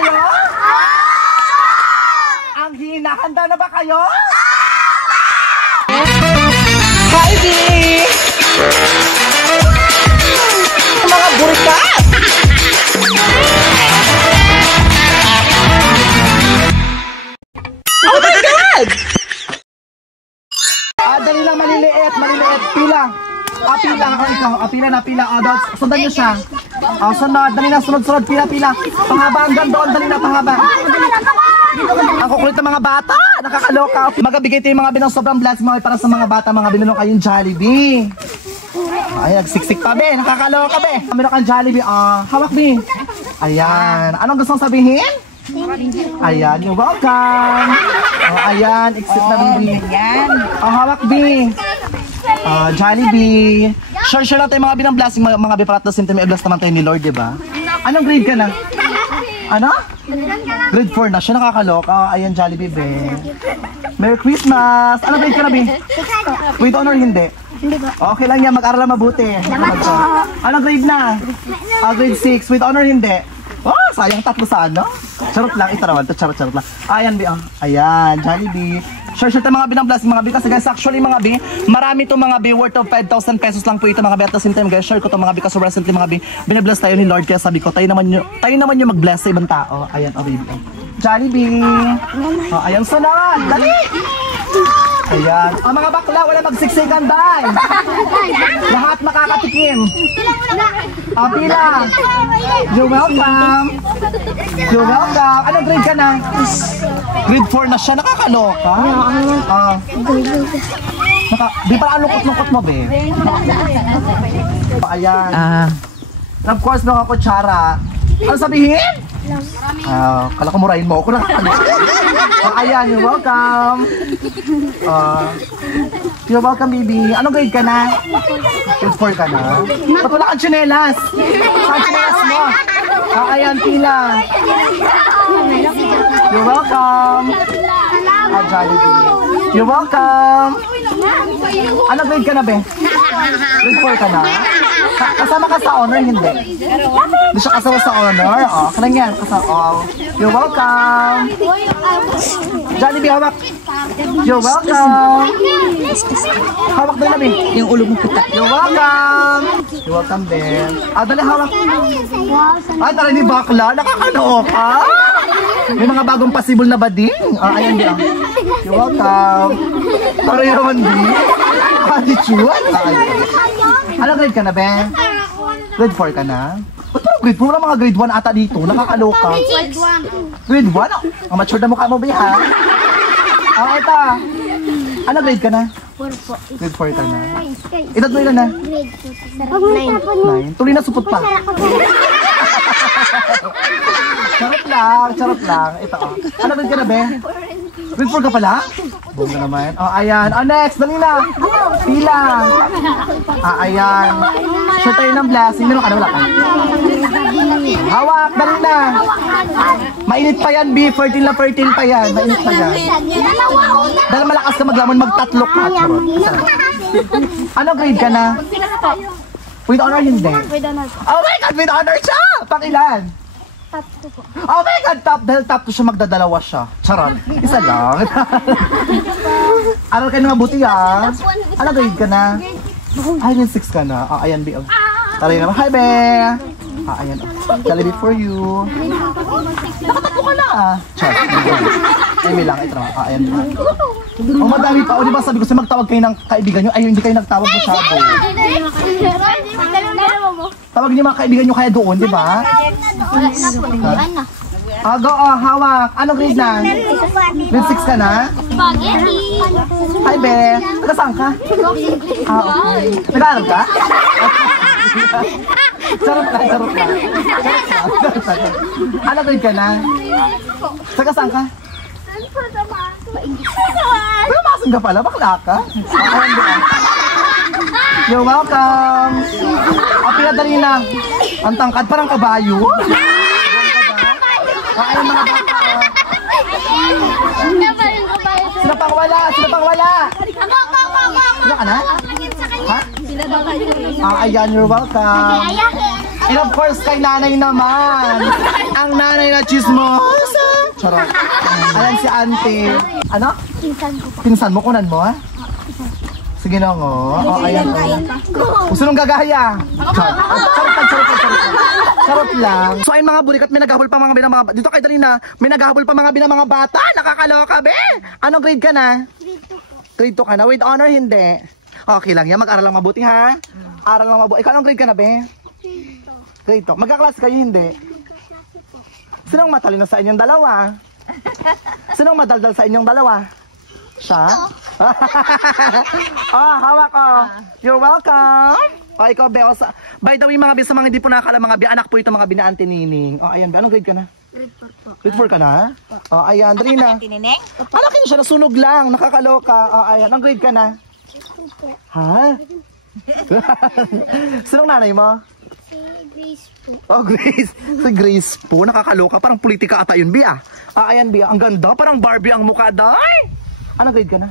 kayo? Ang hina, handa na ba kayo? Hi, B! Mga burikat! Oh my God! Dali lang, maliliit. Pila. Pila ako ikaw. Pila na. Sundan nyo siya. Sunod. Dali na, sunod. Pila. Pahaba hanggang doon. Dali na, pahaba. Ang kukulit ng mga bata. Nakakaloka. Magabigay tayo mga binang sobrang blessing mga para sa mga bata. Mga binunong kayong Jollibee. Ay, nagsiksik pa, be. Nakakaloka, be. Meron kang Jollibee. Hawak, be. Ayan. Anong gusto mong sabihin? Ayan, you're welcome. Ayan, exit na, baby. Ayan. Hawak, be. Jollibee. Sure lang tayo mga binang blessing, mga be, para at the same time, i-bless naman tayo ni Lord, diba? Anong grade ka na? Ano? Grade 4 na siya, nakakaloka. Ayan, Jollibee, be. Merry Christmas! Anong grade ka na, be? With honor, hindi? Okay lang yan, mag-aral lang mabuti. Anong grade na? Grade 6, with honor, hindi? Sayang tatlo sa ano? Charot lang, ito naman, charot lang. Ayan, be, ayan, Jollibee. Sure tayo mga binang blessing mga be. Kasi guys, actually mga be, marami itong mga be worth of 5,000 pesos lang po ito mga be. At the same time guys, share ko itong mga be kasi recently mga be, binabless tayo ni Lord. Kaya sabi ko, tayo naman yung mag-bless sa ibang tao. Ayan, baby. Jollibee. Ayan, sunod. Dali! Ayan. Mga bakla, wala magsiksikan dahil. Lahat makakatikim. Pila. You're welcome. Anong grade ka na? Grade 4 na siya. Nakakaloka. Di pa lungkot mo, be? Ayan. Of course, mga kutsara. Ano sabihin? Kala ko murahin mo ako na. Ayan, you're welcome. You're welcome, baby. Anong grade ka na? Grade 4 ka na? Ba't wala kang tsinelas? Saan tsinelas mo? Ayan, pila. You're welcome. Jollibee. You're welcome. Anong grade ka na, be? Grade 4 ka na? Kasama ka sa honor, hindi? Hindi siya kasama sa honor? Kanang yan. You're welcome. Jollibee, hawak. You're welcome. Hawak doon na, be. Yung ulo mo puta. You're welcome. You're welcome, be. Dali, hawak. Tara ni bakla. Nakakaloka. May mga bagong possible na bading. Ayan, be. You're welcome. Tara yaman, be. Attitude. Ano grade ka na, be? Grade 4 ka na? Ba't parang grade 4? Wala mga grade 1 ata dito. Nakakaloka. Grade 1? Ang mature na mukha mo, be, ha? Ito. Ano grade ka na? 4 po. Grade 4 ka na? Edad mo ilan na? Grade 9. Tuloy na supot pa. Charot lang. Ito, Ano grade ka na, be? Grade 4 ka pala? Buong na naman. Ayan. Next. Dali na. Pila. Ayan. Share tayo ng blessing. Meron ka na, wala ka? Hawak. Dali na. Mainit pa yan, B. 14 pa yan. Mainit pa yan. Dahil malakas ka maglamon, magtatlo ka. Ano grade ka na? With honor, hindi. Oh my God, with honor siya! Pakilan? Top 2 po. Oh my God, top. Dahil top 2 siya, magdadalawa siya. Charot. Isa lang. Aral ka na mabuti, ha? Ano grade ka na? Ay, grade 6 ka na. Ayan, B. Taray naman. Hi, Be. Ayan. Jollibee for you. Nakatatlo ka na, Chat. Amy lang. Ito naman. Ayan. Madami pa. O, diba sabi ko siya magtawag kayo ng kaibigan nyo? Ay, hindi kayo nagtawag masyado. Tawag niyo mga kaibigan nyo kaya doon, diba? Go, hawak. Anong grade na? Grade 6 ka na? Spaghetti. Hi, Be. Saan ka? Okay. Nag-aaral ka? Charot lang. Anong grade ka na? Saan ka? Pero masan ka pala, bakla ka? You're welcome. Pinadali na. Ang tangkad, parang kabayo. Ayun mga bata. Sino pang wala? Sino ka na? Ha? Ayan, you're welcome. And of course, kay nanay naman. Ang nanay na chismosa. Charot. Ayan si auntie. Ano? Pinsan ko po. Pinsan mo, kunan mo ha? Sige na nga. Oh, ayan. Gusto nung gagaya. Charot lang. So ay mga burikat, may naghahabol pa mga binang mga dito kay Dalina, may naghahabol pa mga binang mga bata. Nakakaloka, be. Anong grade ka na? Grade 2 ka na. With honor, hindi. Okay lang yan. Mag-aral lang mabuti, ha? Aral lang mabuti. Ikaw, anong grade ka na, be? Grade 2. Magkaklase kayo, hindi? Sinong matalino sa inyong dalawa? Sinong madaldal sa inyong dalawa? Siya? Oh, hawak ko. You're welcome. Oh, ikaw, be. Oh, by the way, mga be, sa mga hindi po nakakala, mga be, anak po ito, mga binaante nining. Oh, ayan, be. Anong grade ka na? Grade 4 po. Grade 4 ka na? Oh, ayan, Drina. Anakin siya, nasunog lang. Nakakaloka. Oh, ayan. Anong grade ka na? Ha? Sinong nanay mo? Si Grace po. Oh, Grace. Si Grace po. Nakakaloka. Parang politika ata yun, Bi, ah. Ah, ayan, Bi. Ang ganda. Parang Barbie ang mukha, day. Anong grade ka na?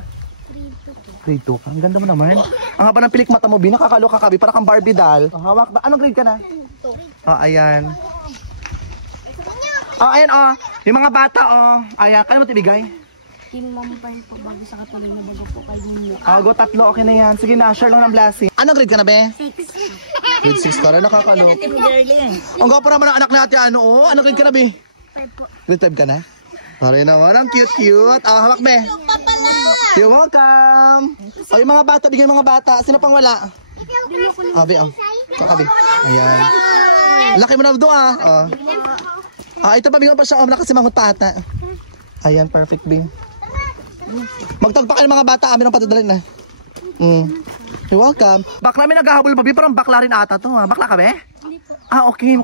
Grade 2 ka. Ang ganda mo naman. Ang haba ng pilik mata mo, Bi. Nakakaloka ka, Bi. Parang kang Barbie doll. Oh, hawak. Anong grade ka na? Oh, ayan. Oh, ayan, oh. Yung mga bata, oh. Ayan. Kaya mo ito ibigay? Team Mampay po bago sa Katulina bago po kay Ninyo. Go, 3. Okay na yan. Sige na, share lang ng blessing. Anong grade ka na, Be? 6. Grade 6 ka rin, nakakaloka. Ang gwapo naman ang anak natin, ano, oh. Anong grade ka na, Be? 5 po. Grade 5 ka na? Sorry naman, ang cute-cute. Hawak, Be. You're welcome. O, yung mga bata, bigyan yung mga bata. Sino pang wala? Be, oh. Kakabi. Ayan. Laki mo na doon, ah. Oh. Ito pa, bigyan pa siya. Oh, kasi mangot pa ata. Ayan, perfect, Be. Magtagpa kayo ng mga bata. Amin ang patadalin na. You're welcome. Bakla, may naghahabol pa, Be. Parang bakla rin ata to, ha? Bakla ka, Be? Okay.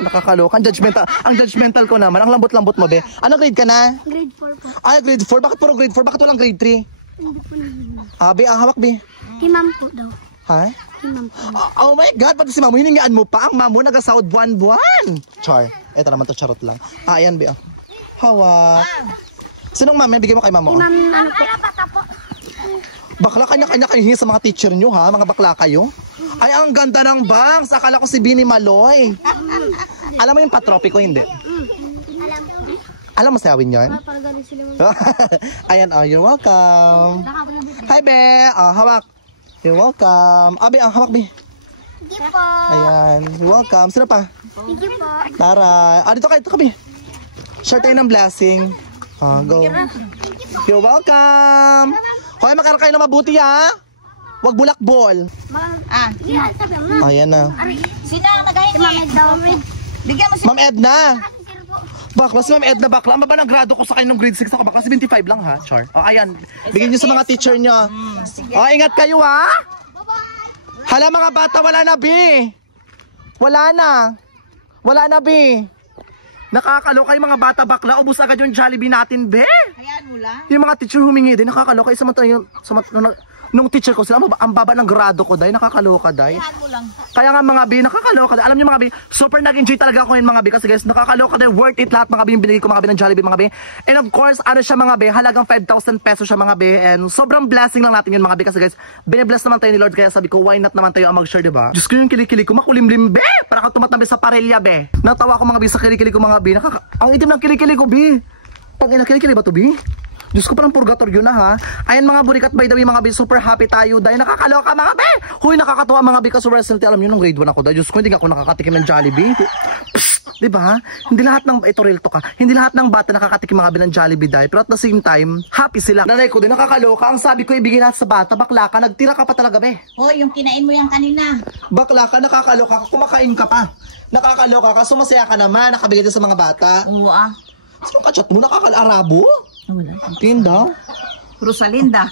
Nakakaloka. Ang judgmental ko naman. Ang lambot-lambot mo, Be. Ano grade ka na? Grade 4 po. Ay, grade 4. Bakit puro grade 4? Bakit walang grade 3? Hindi po namin. Be, hawak, Be. Timam po daw. Ha? Timam po. Oh my God, pati si Mamo, hiningaan mo pa. Ang Mamo nagasahod buwan-buwan. Char. Ito naman to, charot lang. Ayan, Be. Hawak. Sinong mami? Bigyan mo kay Mamo. Timam ano po. Bakla, kanya-kanya kayo sa mga teacher nyo, ha? Mga bakla kayo. Ay, ang ganda ng bangs. Akala ko si Bini Maloy. Alam mo yung patropiko, hindi? Alam po. Alam mo sayawin yun? Parang ganun sila. Ayan, you're welcome. Hi, Be. Hawak. You're welcome. Be, hawak, Be. Hindi po. Ayan, you're welcome. Sino pa? Hindi po. Tara. Dito ka, Be. Share tayo ng blessing. Go. You're welcome. Hoy, mag-aral kayo na mabuti, ha? Huwag bulakbol. Yan, sabi mo. Ayan na. Sino ang nag-aingay? Bigyan mo si Ma'am Edna. Bakla, si Ma'am Edna bakla. Ang baba ng grado ko sa kayo ng grade 6 ako. Bakla, 75 lang, ha? Char. Ayan. Bigyan nyo sa mga teacher nyo. Ingat kayo, ha? Hala, mga bata, wala na, Bi. Wala na, Bi. Nakakaloka yung mga bata bakla. Ubus agad yung Jollibee natin, Be. Hayaan mo lang. Yung mga teacher humingi din. Nakakaloka. Isa mo tayo nung teacher ko sila, ang baba ng grado ko, day. Nakakaloka, day. Hayaan mo lang. Kaya nga mga Bi, nakakaloka. Alam niyo mga Bi, super nag-enjoy talaga ako yung mga Bi. Kasi guys, nakakaloka din. Worth it lahat mga Bi. Yung binigay ko mga Bi ng Jollibee mga Bi. And of course, ano siya mga Bi, halagang 5,000 pesos siya mga Bi. And sobrang blessing lang natin yun mga Bi. Kasi guys, binibless naman tayo ni Lord. Kaya sabi ko, why not naman tayo ang mag-share, diba? Diyos ko yung kilikili ko, makulimlim, Bi. Para ka tumatnabi sa parelya, Bi. Natawa ko mga Bi sa kilikili ko mga Bi. Ang itim ng kilikili ko, Bi. Pag kilikili ba to, Bi? Diyos ko, parang purgatorio na, ha? Ayan mga burikat, by the way mga Bi, super happy tayo dahil nakakaloka mga Bi. Huy, nakakatuwa mga Bi, kasi recently, alam nyo, nung grade 1 ako dahil Diyos ko, hindi ako nakakatikim ng Jollibee. Psst, diba? Hindi lahat ng, ito real to ka, hindi lahat ng bata nakakatikim mga Bi ng Jollibee dahil, pero at the same time, happy sila. Nanay ko din, nakakaloka. Ang sabi ko, ibigay natin sa bata, bakla ka, nagtira ka pa talaga, Bi. Hoy, yung kinain mo yan kanina. Bakla ka, nakakaloka ka, kumakain ka pa. Nakakaloka ka, sumasaya ka naman, nakabigay din sa mga bata. Umuha. Sino ka chat mo? Nakakal-Arabo? Wala. Tindaw? Rosalinda.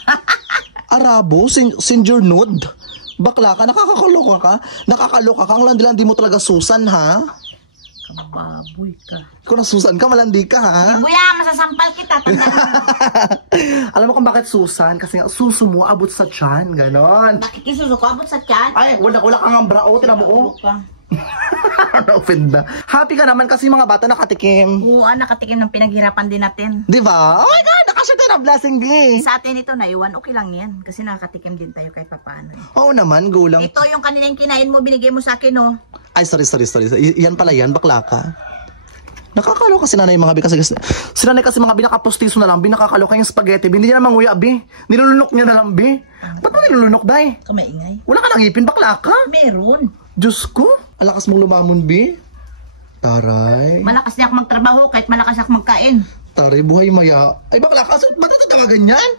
Arabo? Senior nude? Bakla ka? Nakakaloka ka? Nakakaloka ka? Ang landi-landi mo talaga, Susan, ha? Kababoy ka. Kung Susan ka, malandi ka, ha? Buya, masasampal kita. Alam mo kung bakit Susan? Kasi nga, suso mo, abot sa tiyan. Ganon. Nakikisuso ko, abot sa tiyan. Ay, wala kang ambra. O, tinan mo, oh. Ka. Na-offend na. Happy ka naman kasi mga bata nakatikim. Oo, nakatikim ng pinaghirapan din natin. Di ba? Oh my God, Nakapag-share tayo ng blessing, B. Sa atin ito, naiwan, okay lang yan. Kasi nakakatikim din tayo kahit papaano. Oo naman, gulang. Ito yung kanilang kinain mo, binigay mo sa akin, oh. Ay, sorry. Yan pala yan, bakla ka. Nakakaloka si nanay mga bi kasi si nanay kasi mga bi nakapostiso na lang bi, nakakaloka yung spaghetti bi. Hindi niya naman nguya bi. Nilulunok niya na lang bi. Ba't mo nilulunok, day? Kamaingay. Wala ka nang ipin, bakla ka. Meron. Diyos ko, alakas mong lumamon bi. Taray. Malakas niya ako magtrabaho kahit malakas ako magkain. Taray, buhay maya. Ay, bakla ka, so, ba't ito ka ganyan?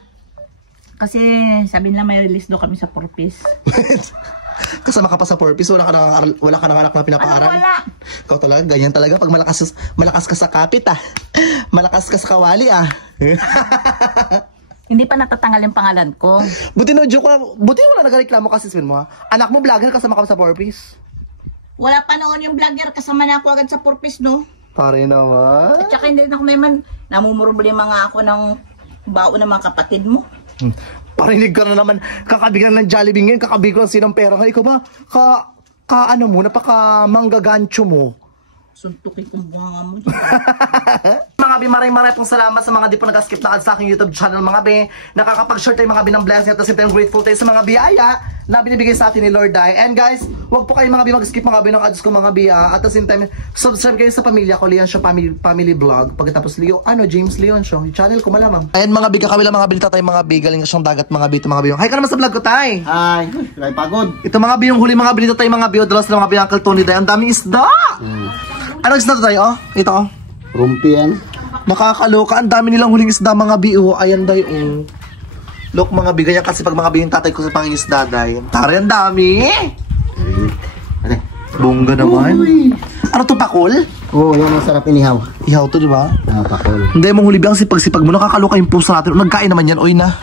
Kasi sabi nila may release daw kami sa Purpose. Kasama ka pa sa purpose, wala ka nang anak na pinapaaral. Ano wala? Ikaw talaga, ganyan talaga pag malakas ka sa kapit ah. Malakas ka sa kawali ah. Hindi pa natatangal yung pangalan ko. Buti wala nagreklamo kasi sin mo ha. Anak mo vlogger kasama ka sa purpose. Wala pa noon yung vlogger, kasama na ako agad sa Purpose, no? Pare naman. At saka hindi na ako may man, namumroblema nga ako ng baon ng mga kapatid mo. Parinig ka na naman, kakabigyan ng Jollibee ngayon, kakabigyan ng sinang pera. Ikaw ba, ano mo, napaka manggagancho mo. Suntukin kong bunga mo. Mga bi, maray pong salamat sa mga di po nag-skip na sa aking YouTube channel mga bi. Nakakapag-share tayo mga bi ng blessing at kasi tayo grateful tayo sa mga biyaya na binibigay sa atin ni Lord Day. And guys, wag po kayo mga bi mag-skip mga bi ng ads ko mga bi at the same time, subscribe kayo sa pamilya ko, Leon Show Family Vlog. Pagkatapos James Leon Show, yung channel ko malamang. Ayan mga bi, kakawila mga bi, tatay mga bi, galing siyang dagat mga bi, ito mga bi. Hi ka naman sa vlog ko tay. Ay, pagod. Ito mga bi, yung huli mga bi dito tayo mga bi, dalas na mga bi, Uncle Tony Day. Ang daming isda. Ano isda to tayo? Oh, ito oh. Rumpi yan. Nakakaloka, ang dami nilang huling isda mga bi, oh. Ayan day, oh. Look mga bi, ganyan kasi pag mga bi yung tatay ko sa pangingisda day. Tara, ang dami. Bongga naman. Uy. Ano to, pakol? Oo, yan ang sarap inihaw. Ihaw to, di ba? Pakul. Hindi mong huli biyang sipag-sipag mo, nakakaloka yung puso natin. Nagkain naman yan, oy na.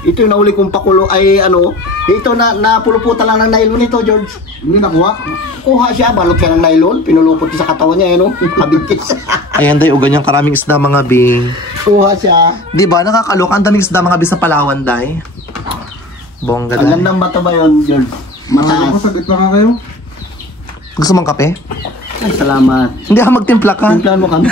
Ito yung nahuli kong pakulo ay ano, ito na puluputan lang ng nylon ito, George. Hindi nakuha. Kuha siya, balot siya ng nylon, pinulupot sa katawan niya, ano, kabigkis. Ayan day, o ganyang karaming isda mga bi. Kuha siya. Di ba, nakakaloka, ang daming isda mga bi sa Palawan day. Bongga Ang day. gandang mata ba yun, George? Mataas. Masagit na nga kayo. Gusto mong kape? Ay, salamat. Hindi ako magtimpla ka. Timplahan mo kami.